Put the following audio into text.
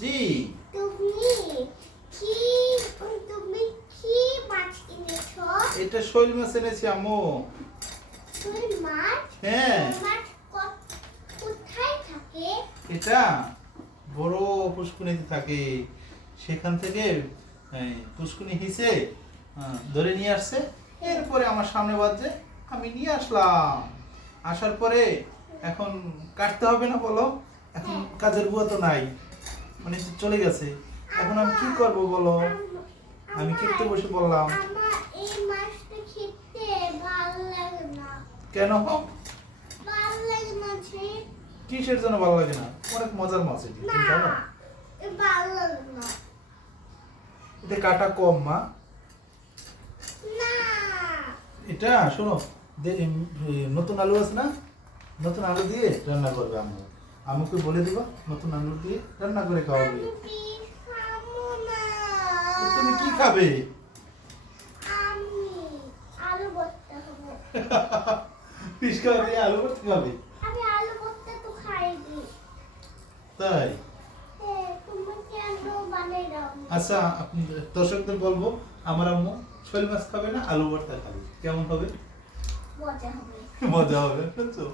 জি। তুমি কি তুমি কি মাছ কিনেছো? এটা শৈল মাছ এনেছি আম্মু। শৈল মাছ? হ্যাঁ। শৈল মাছ কোথায় থাকে? এটা বড় পুষ্কুনিতে থাকে। সেখান থেকে পুষ্কুনি হিসে ধরে নিয়ে আসছে। এরপরে আমার সামনে বাজে আমি নিয়ে আসলাম। আসার পরে এখন কাটতে হবে না বলো? এখন কাজের বুয়া তো নাই, মানে চলে গেছে। এখন আমি কি করব বলো? আমি খেতে বসে বললাম। আমার এই মাছটা খেতে ভালো লাগে না। কেন? ভালো লাগে না যে। কিসের জন্য ভালো লাগে না? অনেক মজার মাছ এটি, তুমি জানো? ভালো লাগে না। এটা কাটা কম মা। না। এটা শোনো, নতুন আলু আছে না, নতুন আলু দিয়ে রান্না করবে আম্মু। আমাকে বলে দিবা নতুন আলু দিয়ে রান্না করে খাওয়াবে। আমি খাবো না। তুমি কি খাবে? আমি আলু ভর্তা খাবো। ফিশ খাওয়া দিয়ে আলু ভর্তা খাবে? আমি আলু ভর্তা তো খাইনি। তাই? তুমি কেন বানাই দাও? আচ্ছা, আপনি দর্শকদের বলবো আমার আম্মু শৈল মাছ খাবে না, আলু ভর্তা খাবে। কেমন হবে? মজা হবে। মজা হবে, বুঝছো?